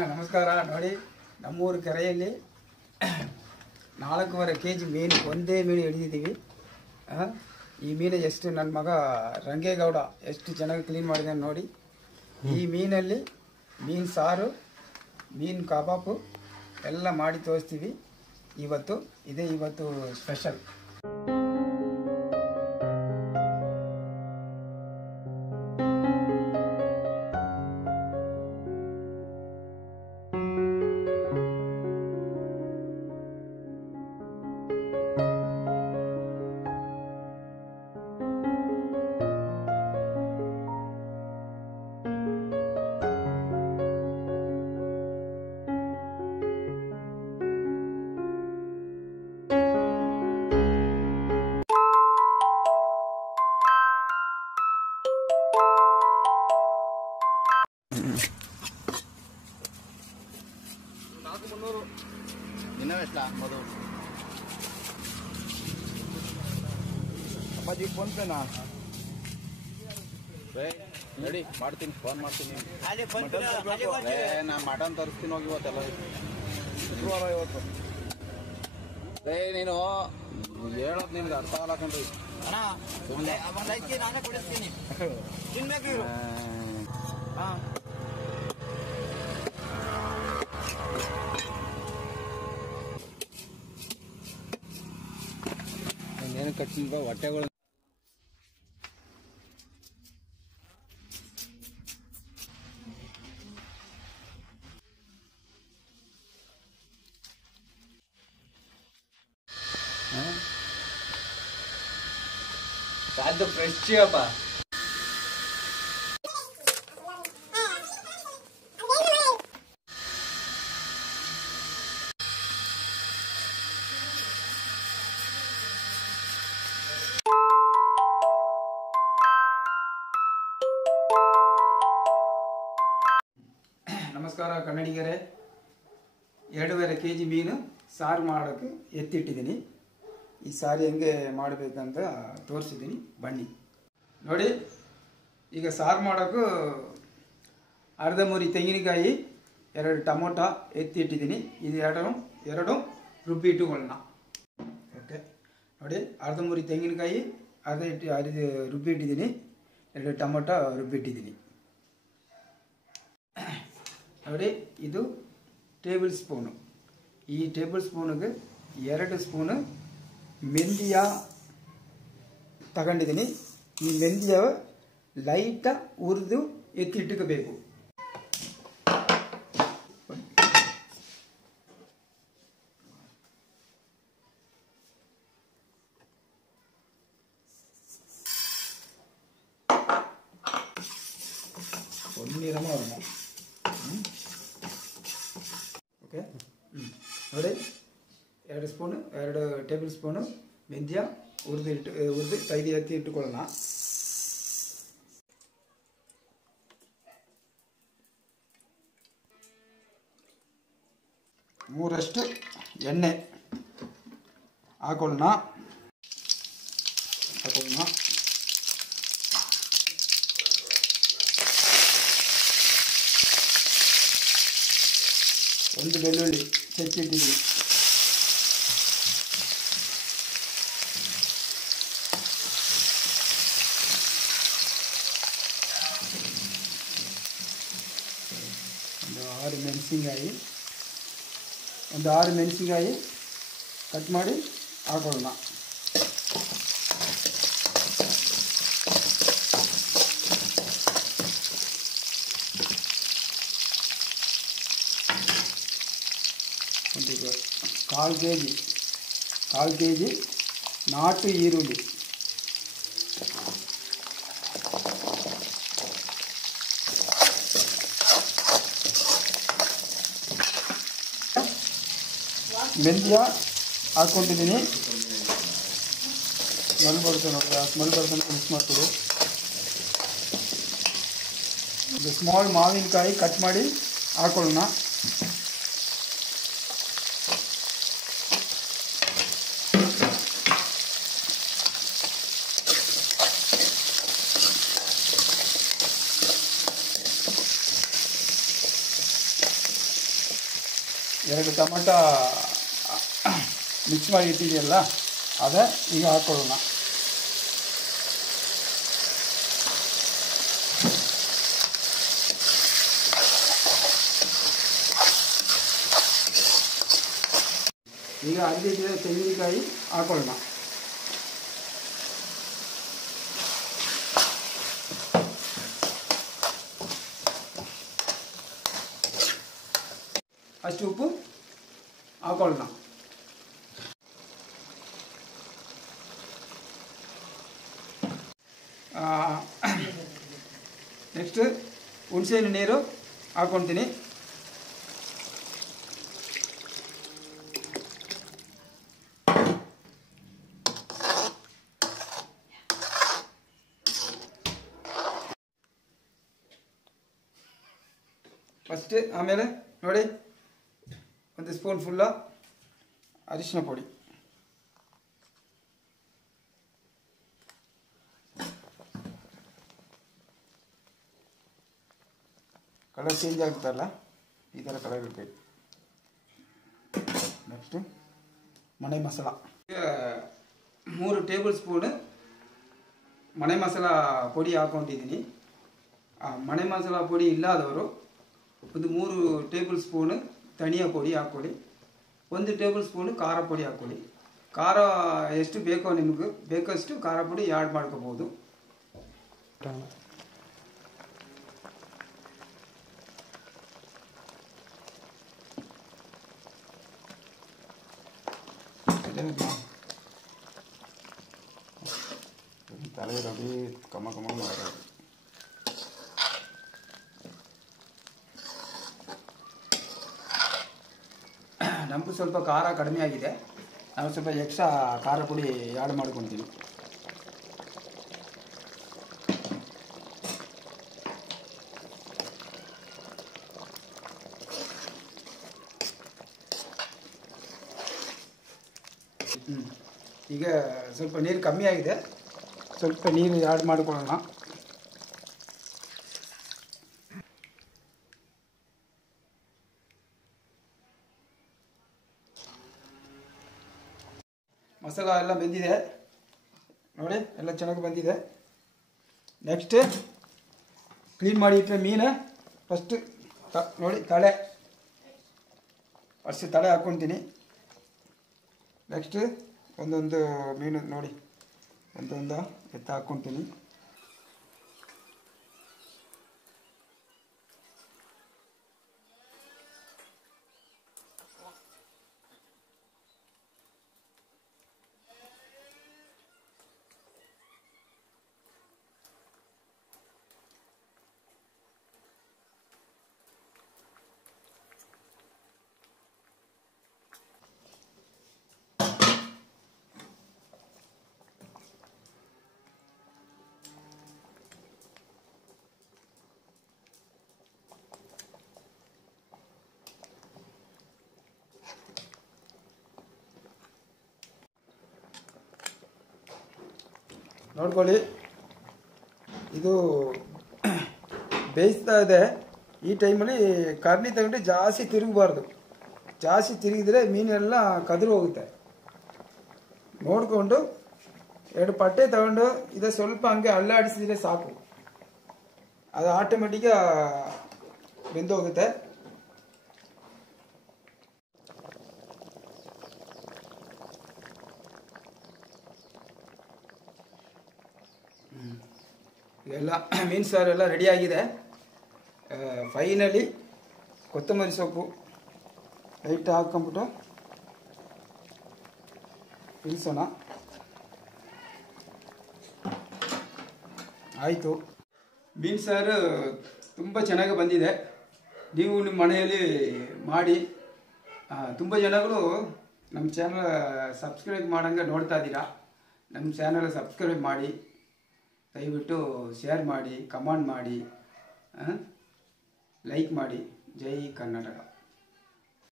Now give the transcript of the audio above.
ನಮಸ್ಕಾರ. ನೋಡಿ, ನಮ್ಮೂರು ಕೆರೆಯಲ್ಲಿ 4.5 kg ಮೀನು, ಒಂದೇ ಮೀನು ಹಿಡಿದಿದ್ದೀವಿ. ಈ ಮೀನು ಎಷ್ಟು ನನ್ನ ಮಗ ರಂಗೇಗೌಡ ಎಷ್ಟು ಚೆನ್ನಾಗಿ ಕ್ಲೀನ್ ಮಾಡಿದ್ದಾನೆ ನೋಡಿ. ಈ ಮೀನಲ್ಲಿ ಮೀನು ಸಾರು, ಮೀನು ಕಬಾಬು ಎಲ್ಲ ಮಾಡಿ ತೋರಿಸ್ತೀವಿ ಇವತ್ತು. ಇವತ್ತು ಸ್ಪೆಷಲ್. ಅಪ್ಪಾಜಿ ಫೋನ್ ಪೇನಾ? ರೆಡಿ ಮಾಡ್ತೀನಿ, ಫೋನ್ ಮಾಡ್ತೀನಿ. ನಾನು ಮಟನ್ ತರಿಸ್ತೀನಿ ಹೋಗಿ ಇವತ್ತೆಲ್ಲ. ಶುಕ್ರವಾರ ಇವತ್ತು. ನೀನು ಹೇಳೋದು ನಿಮ್ಗೆ ಅರ್ಥ ಆಗಲ್ಲ ಕಣ್ರಿ. ಏನು ಕಟ್ಟಿದ ಹೊಟ್ಟೆಗಳು. ಅದು ಫ್ರೆಶ್ ಅಪ್ಪ. ನಮಸ್ಕಾರ ಕನ್ನಡಿಗರೇ. 2.5 kg ಮೀನು ಸಾರು ಮಾಡೋಕ್ಕೆ ಎತ್ತಿಟ್ಟಿದ್ದೀನಿ. ಈ ಸಾರು ಹೆಂಗೆ ಮಾಡಬೇಕಂತ ತೋರಿಸಿದ್ದೀನಿ, ಬನ್ನಿ ನೋಡಿ. ಈಗ ಸಾರು ಮಾಡೋಕ್ಕೂ ಅರ್ಧ ಮೂರಿ ತೆಂಗಿನಕಾಯಿ, 2 ಟೊಮೊಟೊ ಎತ್ತಿಟ್ಟಿದ್ದೀನಿ. ಇದು ಎರಡು ರುಬ್ಬಿ ಇಟ್ಟುಕೊಳ್ಳೋಣ. ಓಕೆ ನೋಡಿ, ಅರ್ಧ ಮೂರಿ ತೆಂಗಿನಕಾಯಿ ಅರ್ಧ ರುಬ್ಬಿ ಇಟ್ಟಿದ್ದೀನಿ, 2 ಟೊಮೊಟೊ ರುಬ್ಬಿಟ್ಟಿದ್ದೀನಿ ನೋಡಿ. ಇದು ಟೇಬಲ್ ಸ್ಪೂನು. ಈ ಟೇಬಲ್ ಸ್ಪೂನಿಗೆ 2 ಸ್ಪೂನು ಮೆಂತ್ಯ ತಗೊಂಡಿದ್ದೀನಿ. ಈ ಮೆಂತ್ಯ ಲೈಟಾಗಿ ಹುರಿದು ಎತ್ತಿಟ್ಟಬೇಕು. பொன்னிறமாக வரணும். ಓಕೆ ನೋಡಿ, 2 ಸ್ಪೂನು 2 ಟೇಬಲ್ ಸ್ಪೂನು ಮೆಂತ್ಯ ಹುರಿದು ತೈದು ಎತ್ತಿ ಇಟ್ಟುಕೊಳ್ಳೋಣ. ಮೂರಷ್ಟು ಎಣ್ಣೆ ಹಾಕೊಳ್ಳೋಣ. ಒಂದು ಬೆಳ್ಳುಳ್ಳಿ ಹೆಚ್ಚಿಟ್ಟಿದ್ದೀನಿ. ಒಂದು 6 ಮೆಣಸಿನಕಾಯಿ ಕಟ್ ಮಾಡಿ ಹಾಕೊಳ್ಳೋಣ. ಒಂದು 1/4 kg ನಾಟು ಈರುಳ್ಳಿ, ಮೆಂತ್ಯ ಹಾಕ್ಕೊಂಡಿದ್ದೀನಿ. ಸ್ಮೆಲ್ ಬರುತ್ತೆ ನೋಡಿ, ಆ ಸ್ಮೆಲ್ ಬರ್ತಂತ ಮಿಕ್ಸ್ ಮಾಡ್ಕೊಡು. ಒಂದು ಸ್ಮಾಲ್ ಮಾವಿನಕಾಯಿ ಕಟ್ ಮಾಡಿ ಹಾಕೊಳ್ಳೋಣ. 2 ಟೊಮೆಟೊ ಮಿಕ್ಸ್ ಮಾಡಿ ಇಟ್ಟಿದೆಯಲ್ಲ ಅದೇ ಈಗ ಹಾಕ್ಕೊಳ್ಳೋಣ. ಈಗ ಅಲ್ಲಿದ್ದ ತೆಂಗಿನಕಾಯಿ ಹಾಕೊಳ್ಳೋಣ. ಅಷ್ಟು ಉಪ್ಪು ಹಾಕೊಳ್ಳೋಣ. ನೆಕ್ಸ್ಟ್ ಹುಣಸೆಹಣ್ಣು ನೀರು ಹಾಕ್ಕೊಳ್ತೀನಿ. ಫಸ್ಟ್ ಆಮೇಲೆ ನೋಡಿ 1 ಸ್ಪೂನ್ ಫುಲ್ಲ ಅರಿಶಿನ ಪುಡಿ, ಕಲರ್ ಚೇಂಜ್ ಆಗುತ್ತಲ್ಲ ಈ ಥರ ಕಲರ್ ಇರಬೇಕು. ನೆಕ್ಸ್ಟ್ ಮನೆ ಮಸಾಲ, 3 ಟೇಬಲ್ ಸ್ಪೂನ್ ಮನೆ ಮಸಾಲ ಪುಡಿ ಹಾಕ್ಕೊಂಡಿದ್ದೀನಿ. ಮನೆ ಮಸಾಲ ಪುಡಿ ಇಲ್ಲದವರು 3 ಟೇಬಲ್ ಸ್ಪೂನ್ ಧನಿಯಾ ಪುಡಿ ಹಾಕ್ಕೊಳ್ಳಿ, 1 ಟೇಬಲ್ ಸ್ಪೂನ್ ಖಾರ ಪುಡಿ ಹಾಕ್ಕೊಳ್ಳಿ. ಖಾರ ಎಷ್ಟು ಬೇಕೋ ನಿಮಗೆ ಬೇಕಷ್ಟು ಖಾರ ಪುಡಿ ಆ್ಯಡ್ ಮಾಡ್ಕೋಬೋದು. ತಲೆ ರವಿ ಕಮ್ಮ ಮಾಡೋದು. ನಮಗೂ ಸ್ವಲ್ಪ ಖಾರ ಕಡಿಮೆ ಆಗಿದೆ, ನಾವು ಸ್ವಲ್ಪ ಎಕ್ಸ್ಟ್ರಾ ಖಾರ ಪುಡಿ ಆ್ಯಡ್ ಮಾಡ್ಕೊತೀವಿ. ಈಗ ಸ್ವಲ್ಪ ನೀರು ಕಮ್ಮಿ ಆಗಿದೆ, ಸ್ವಲ್ಪ ನೀರು ಆ್ಯಡ್ ಮಾಡಿಕೊಳ್ಳೋಣ. ಮಸಾಲ ಎಲ್ಲ ಬೆಂದಿದೆ ನೋಡಿ, ಎಲ್ಲ ಚೆನ್ನಾಗಿ ಬಂದಿದೆ. ನೆಕ್ಸ್ಟ್ ಕ್ಲೀನ್ ಮಾಡಿ ಇಟ್ಟರೆ ಮೀನು ಫಸ್ಟ್ ನೋಡಿ ತಲೆ ಹಾಕ್ಕೊತೀನಿ. ನೆಕ್ಸ್ಟ್ ಒಂದೊಂದು ಮೀನು ನೋಡಿ ಒಂದೊಂದು ಎತ್ತ ಹಾಕ್ಕೊತೀನಿ. ನೋಡ್ಕೊಳ್ಳಿ, ಇದು ಬೇಯಿಸ್ತಾ ಇದೆ. ಈ ಟೈಮಲ್ಲಿ ಕರ್ನಿ ತಗೊಂಡು ಜಾಸ್ತಿ ತಿರುಗಬಾರ್ದು, ಜಾಸ್ತಿ ತಿರುಗಿದ್ರೆ ಮೀನೆಲ್ಲ ಕದ್ರು ಹೋಗುತ್ತೆ. ನೋಡಿಕೊಂಡು 2 ಪಟ್ಟೆ ತಗೊಂಡು ಇದು ಸ್ವಲ್ಪ ಹಂಗೆ ಅಲ್ಲಾಡಿಸಿದ್ರೆ ಸಾಕು, ಅದು ಆಟೋಮೆಟಿಕ್ ಬೆಂದೋಗುತ್ತೆ. ಎಲ್ಲ ಮೀನು ಸಾರು ಎಲ್ಲ ರೆಡಿಯಾಗಿದೆ. ಫೈನಲಿ ಕೊತ್ತಂಬರಿ ಸೊಪ್ಪು ಲೈಟ್ ಹಾಕ್ಕೊಂಬಿಟ್ಟು ಇಳಿಸೋಣ. ಆಯಿತು, ಮೀನು ಸಾರು ತುಂಬ ಚೆನ್ನಾಗಿ ಬಂದಿದೆ. ನೀವು ನಿಮ್ಮ ಮನೆಯಲ್ಲಿ ಮಾಡಿ. ತುಂಬ ಜನಗಳು ನಮ್ಮ ಚಾನಲ್ ಸಬ್ಸ್ಕ್ರೈಬ್ ಮಾಡಂಗೆ ನೋಡ್ತಾ ಇದ್ದೀರಾ. ನಮ್ಮ ಚಾನಲ್ ಸಬ್ಸ್ಕ್ರೈಬ್ ಮಾಡಿ, ದಯವಿಟ್ಟು ಶೇರ್ ಮಾಡಿ, ಕಮೆಂಟ್ ಮಾಡಿ, ಲೈಕ್ ಮಾಡಿ. ಜೈ ಕರ್ನಾಟಕ.